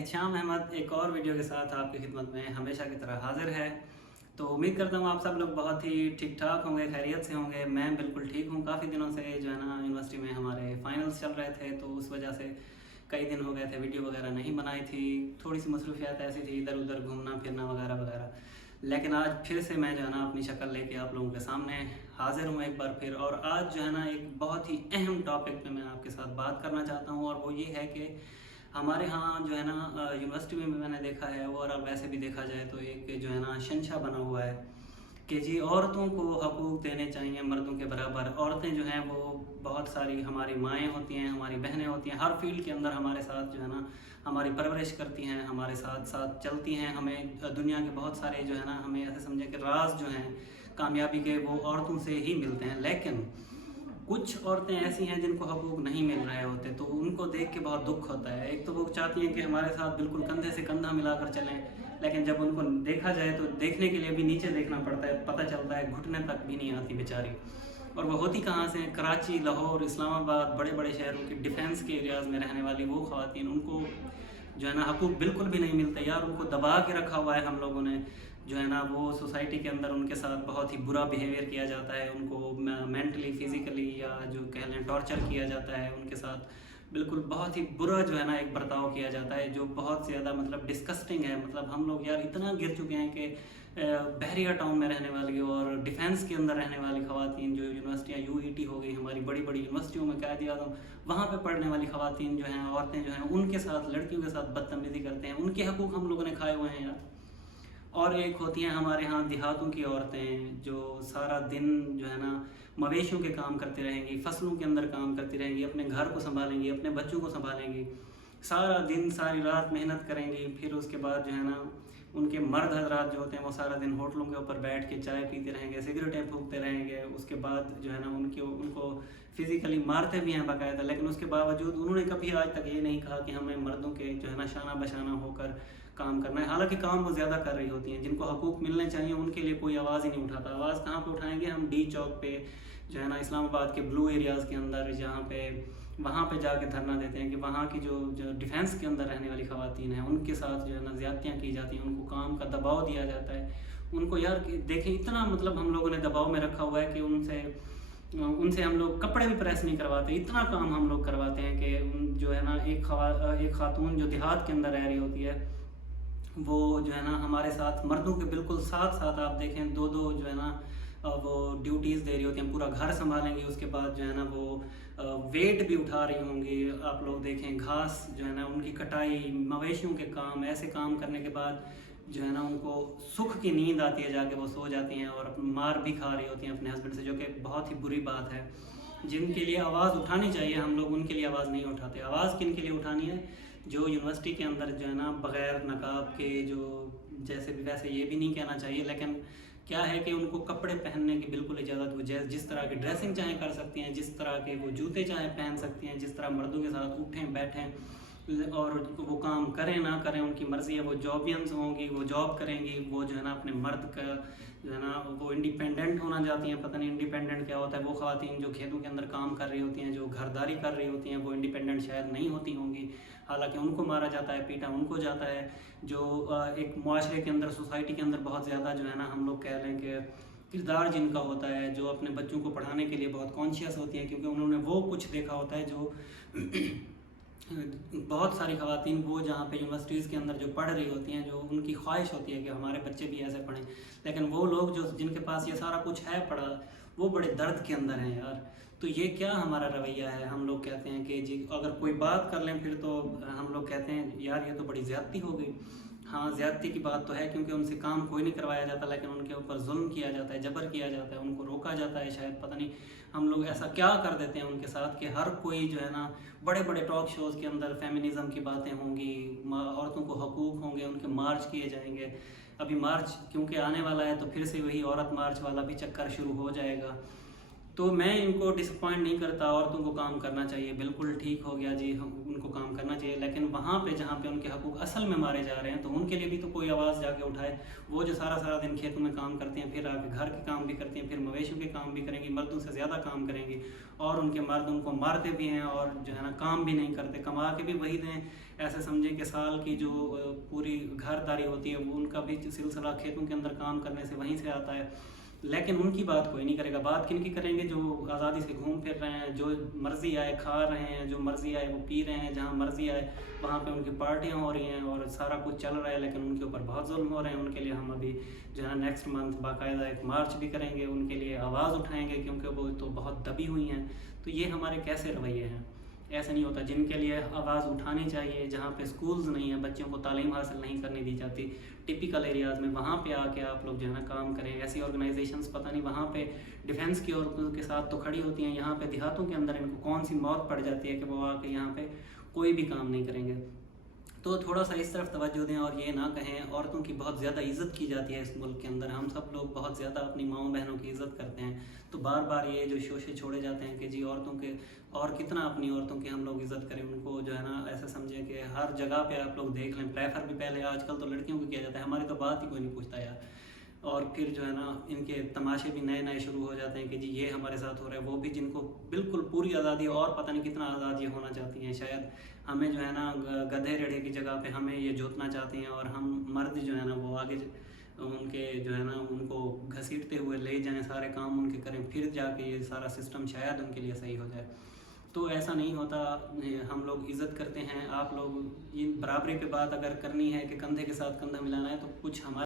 एहतिशाम अहमद एक और वीडियो के साथ आपकी खिदमत में हमेशा की तरह हाजिर है। तो उम्मीद करता हूँ आप सब लोग बहुत ही ठीक ठाक होंगे, खैरियत से होंगे। मैं बिल्कुल ठीक हूँ। काफ़ी दिनों से जो है ना यूनिवर्सिटी में हमारे फाइनल्स चल रहे थे, तो उस वजह से कई दिन हो गए थे वीडियो वगैरह नहीं बनाई थी। थोड़ी सी मसरूफियात ऐसी थी, इधर उधर घूमना फिरना वगैरह वगैरह। लेकिन आज फिर से मैं जो है ना अपनी शक्ल लेके आप लोगों के सामने हाजिर हूँ एक बार फिर। और आज जो है ना एक बहुत ही अहम टॉपिक पे मैं आपके साथ बात करना चाहता हूँ, और वो ये है कि हमारे यहाँ जो है ना यूनिवर्सिटी में भी मैंने देखा है, और अब वैसे भी देखा जाए तो एक जो है ना शंशा बना हुआ है कि जी औरतों को हकूक़ देने चाहिए मर्दों के बराबर। औरतें जो हैं वो बहुत सारी हमारी माएँ होती हैं, हमारी बहनें होती हैं, हर फील्ड के अंदर हमारे साथ जो है ना हमारी परवरिश करती हैं, हमारे साथ साथ चलती हैं। हमें दुनिया के बहुत सारे जो है ना, हमें ऐसे समझे कि राज जो हैं कामयाबी के वो औरतों से ही मिलते हैं। लेकिन कुछ औरतें ऐसी हैं जिनको हकूक़ नहीं मिल रहे होते, तो उनको देख के बहुत दुख होता है। एक तो वो चाहती हैं कि हमारे साथ बिल्कुल कंधे से कंधा मिलाकर चलें, लेकिन जब उनको देखा जाए तो देखने के लिए भी नीचे देखना पड़ता है, पता चलता है घुटने तक भी नहीं आती बेचारी। और वो होती कहाँ से हैं? कराची, लाहौर, इस्लामाबाद, बड़े बड़े शहरों के डिफेंस के एरियाज़ में रहने वाली वो ख़वातीन, उनको जो है ना हकूक़ बिल्कुल भी नहीं मिलते यार। उनको दबा के रखा हुआ है हम लोगों ने। जो है ना वो सोसाइटी के अंदर उनके साथ बहुत ही बुरा बिहेवियर किया जाता है, उनको मेंटली, फिज़िकली या जो कह लें टॉर्चर किया जाता है उनके साथ। बिल्कुल बहुत ही बुरा जो है ना एक बर्ताव किया जाता है, जो बहुत ज़्यादा मतलब डिस्कस्टिंग है। मतलब हम लोग यार इतना गिर चुके हैं कि बहरिया टाउन में रहने वाली और डिफेंस के अंदर रहने वाली ख़वातीन, जो यूनिवर्सिटियाँ यूईटी हो गई हमारी बड़ी बड़ी यूनिवर्सिटियों में, कायद आज़म, वहाँ पे पढ़ने वाली ख़वातीन जो हैं, औरतें जो हैं, उनके साथ, लड़कियों के साथ बदतमीज़ी करते हैं। उनके हकूक़ हम लोगों ने खाए हुए हैं यार। और एक होती हैं हमारे यहाँ देहातों की औरतें, जो सारा दिन जो है ना मवेशियों के काम करती रहेंगी, फसलों के अंदर काम करती रहेंगी, अपने घर को संभालेंगी, अपने बच्चों को संभालेंगी, सारा दिन सारी रात मेहनत करेंगी। फिर उसके बाद जो है ना उनके मर्द हजरात जो होते हैं वो सारा दिन होटलों के ऊपर बैठ के चाय पीते रहेंगे, सिगरेटें फूकते रहेंगे। उसके बाद जो है ना उनको फिज़िकली मारते भी हैं बाकायदा। लेकिन उसके बावजूद उन्होंने कभी आज तक ये नहीं कहा कि हमें मर्दों के जो है ना शाना बशाना होकर काम करना है। हालांकि काम वो ज़्यादा कर रही होती हैं। जिनको हकूक़ मिलने चाहिए उनके लिए कोई आवाज़ ही नहीं उठाता। आवाज़ कहाँ पे उठाएंगे हम? डी चौक पे जो है ना, इस्लामाबाद के ब्लू एरियाज़ के अंदर, जहाँ पे वहाँ पे जाके धरना देते हैं कि वहाँ की जो डिफेंस के अंदर रहने वाली ख़वातीन हैं उनके साथ जो है ना ज़्यादतियाँ की जाती हैं, उनको काम का दबाव दिया जाता है। उनको यार देखें इतना मतलब हम लोगों ने दबाव में रखा हुआ है कि उनसे हम लोग कपड़े भी प्रेस नहीं करवाते। इतना काम हम लोग करवाते हैं कि जो है ना एक खातून जो देहात के अंदर रह रही होती है, वो जो है ना हमारे साथ मर्दों के बिल्कुल साथ साथ आप देखें दो दो जो है ना वो ड्यूटीज़ दे रही होती हैं, पूरा घर संभालेंगी। उसके बाद जो है ना वो वेट भी उठा रही होंगी। आप लोग देखें घास जो है ना उनकी कटाई, मवेशियों के काम, ऐसे काम करने के बाद जो है ना उनको सुख की नींद आती है, जाके वो सो जाती हैं और मार भी खा रही होती हैं अपने हस्बैंड से, जो कि बहुत ही बुरी बात है। जिनके लिए आवाज़ उठानी चाहिए हम लोग उनके लिए आवाज़ नहीं उठाते। आवाज़ किन के लिए उठानी है? जो यूनिवर्सिटी के अंदर जो है ना बग़ैर नकाब के, जो जैसे भी, वैसे ये भी नहीं कहना चाहिए, लेकिन क्या है कि उनको कपड़े पहनने की बिल्कुल इजाज़त, वो जिस तरह की ड्रेसिंग चाहे कर सकती हैं, जिस तरह के वो जूते चाहे पहन सकती हैं, जिस तरह मर्दों के साथ उठें बैठें और वो काम करें ना करें उनकी मर्ज़ी है। वो जॉबियंस होंगी, वो जॉब करेंगी, वो जो है ना अपने मर्द का जो है ना वो इंडिपेंडेंट होना चाहती हैं। पता नहीं इंडिपेंडेंट क्या होता है। वो ख़वातीन जो खेतों के अंदर काम कर रही होती हैं, जो घरदारी कर रही होती हैं, वो इंडिपेंडेंट शायद नहीं होती होंगी। हालांकि उनको मारा जाता है, पीटा उनको जाता है। जो एक मुआशरे के अंदर, सोसाइटी के अंदर बहुत ज़्यादा जो है ना हम लोग कह लें कि किरदार जिनका होता है, जो अपने बच्चों को पढ़ाने के लिए बहुत कॉन्शियस होती हैं, क्योंकि उन्होंने वो कुछ देखा होता है जो बहुत सारी ख़वातीन वो जहाँ पे यूनिवर्सिटीज़ के अंदर जो पढ़ रही होती हैं, जो उनकी ख्वाहिश होती है कि हमारे बच्चे भी ऐसे पढ़ें, लेकिन वो लोग जो जिनके पास ये सारा कुछ है पढ़ा, वो बड़े दर्द के अंदर हैं यार। तो ये क्या हमारा रवैया है? हम लोग कहते हैं कि जी अगर कोई बात कर लें फिर तो हम लोग कहते हैं यार ये तो बड़ी ज़्यादती हो गई। हाँ, ज़्यादती की बात तो है, क्योंकि उनसे काम कोई नहीं करवाया जाता, लेकिन उनके ऊपर जुल्म किया जाता है, जबर किया जाता है, उनको रोका जाता है। शायद पता नहीं हम लोग ऐसा क्या कर देते हैं उनके साथ कि हर कोई जो है ना बड़े बड़े टॉक शोज़ के अंदर फेमिनिज़म की बातें होंगी, औरतों को हकूक़ होंगे, उनके मार्च किए जाएंगे। अभी मार्च क्योंकि आने वाला है तो फिर से वही औरत मार्च वाला भी चक्कर शुरू हो जाएगा। तो मैं इनको डिसअपॉइंट नहीं करता, औरतों को काम करना चाहिए, बिल्कुल ठीक हो गया जी, उनको काम करना चाहिए, लेकिन वहाँ पे जहाँ पे उनके हकूक़ असल में मारे जा रहे हैं तो उनके लिए भी तो कोई आवाज़ जाके उठाए। वो जो सारा सारा दिन खेतों में काम करते हैं, फिर आके घर के काम भी करते हैं, फिर मवेशियों के काम भी करेंगी, मर्दों से ज़्यादा काम करेंगी, और उनके मर्द उनको मारते भी हैं और जो है ना काम भी नहीं करते, कमा के भी वही दें। ऐसे समझें कि साल की जो पूरी घरदारी होती है वो उनका भी सिलसिला खेतों के अंदर काम करने से वहीं से आता है, लेकिन उनकी बात कोई नहीं करेगा। बात किन की करेंगे? जो आज़ादी से घूम फिर रहे हैं, जो मर्ज़ी आए खा रहे हैं, जो मर्ज़ी आए वो पी रहे हैं, जहाँ मर्ज़ी आए वहाँ पे उनकी पार्टियाँ हो रही हैं और सारा कुछ चल रहा है, लेकिन उनके ऊपर बहुत जुल्म हो रहे हैं। उनके लिए हम अभी जो है नेक्स्ट मंथ बाकायदा एक मार्च भी करेंगे, उनके लिए आवाज़ उठाएंगे, क्योंकि वो तो बहुत दबी हुई हैं। तो ये हमारे कैसे रवैये हैं? ऐसा नहीं होता। जिनके लिए आवाज़ उठानी चाहिए, जहाँ पे स्कूल्स नहीं है, बच्चों को तालीम हासिल नहीं करने दी जाती टिपिकल एरियाज़ में, वहाँ पे आके आप लोग जो है ना काम करें। ऐसी ऑर्गेनाइजेशंस पता नहीं वहाँ पे डिफेंस की औरतों के साथ तो खड़ी होती हैं, यहाँ पे देहातों के अंदर इनको कौन सी मौत पड़ जाती है कि वो आके यहाँ पे कोई भी काम नहीं करेंगे। तो थोड़ा सा इस तरफ तवज्जो दें और ये ना कहें औरतों की बहुत ज़्यादा इज़्ज़त की जाती है इस मुल्क के अंदर। हम सब लोग बहुत ज़्यादा अपनी माँओं बहनों की इज़्ज़त करते हैं, तो बार बार ये जो शोशे छोड़े जाते हैं कि जी औरतों के, और कितना अपनी औरतों की हम लोग इज़्ज़त करें, उनको जो है ना ऐसा समझें कि हर जगह पे आप लोग देख लें, प्रेफर भी पहले आजकल तो लड़कियों को किया जाता है, हमारी तो बात ही कोई नहीं पूछता यार। और फिर जो है ना इनके तमाशे भी नए नए शुरू हो जाते हैं कि जी ये हमारे साथ हो रहा है, वो भी जिनको बिल्कुल पूरी आज़ादी और पता नहीं कितना आज़ाद ये होना चाहती हैं। शायद हमें जो है ना गधे रेड़े की जगह पे हमें ये जोतना चाहती हैं, और हम मर्द जो है ना वो आगे उनके जो है ना उनको घसीटते हुए ले जाएं, सारे काम उनके करें, फिर जाके ये सारा सिस्टम शायद उनके लिए सही हो जाए। तो ऐसा नहीं होता। हम लोग इज़्ज़त करते हैं। आप लोग ये बराबरी पे बात अगर करनी है कि कंधे के साथ कंधा मिलाना है, तो कुछ हमारे